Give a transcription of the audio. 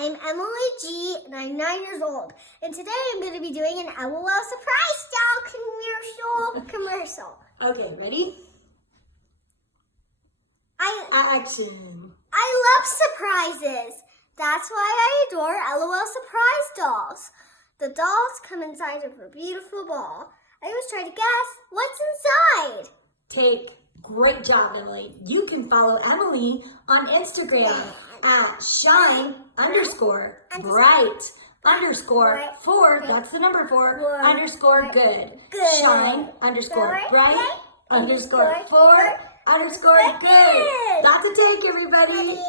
I'm Emily G, and I'm 9 years old. And today I'm going to be doing an LOL surprise doll commercial. Okay, ready? Action. I love surprises. That's why I adore LOL surprise dolls. The dolls come inside of a beautiful ball. I always try to guess what's inside. Great job, Emily. You can follow Emily on Instagram at shine_bright_4. That's the number 4 _good. Shine_bright_4 _good. That's a take, everybody.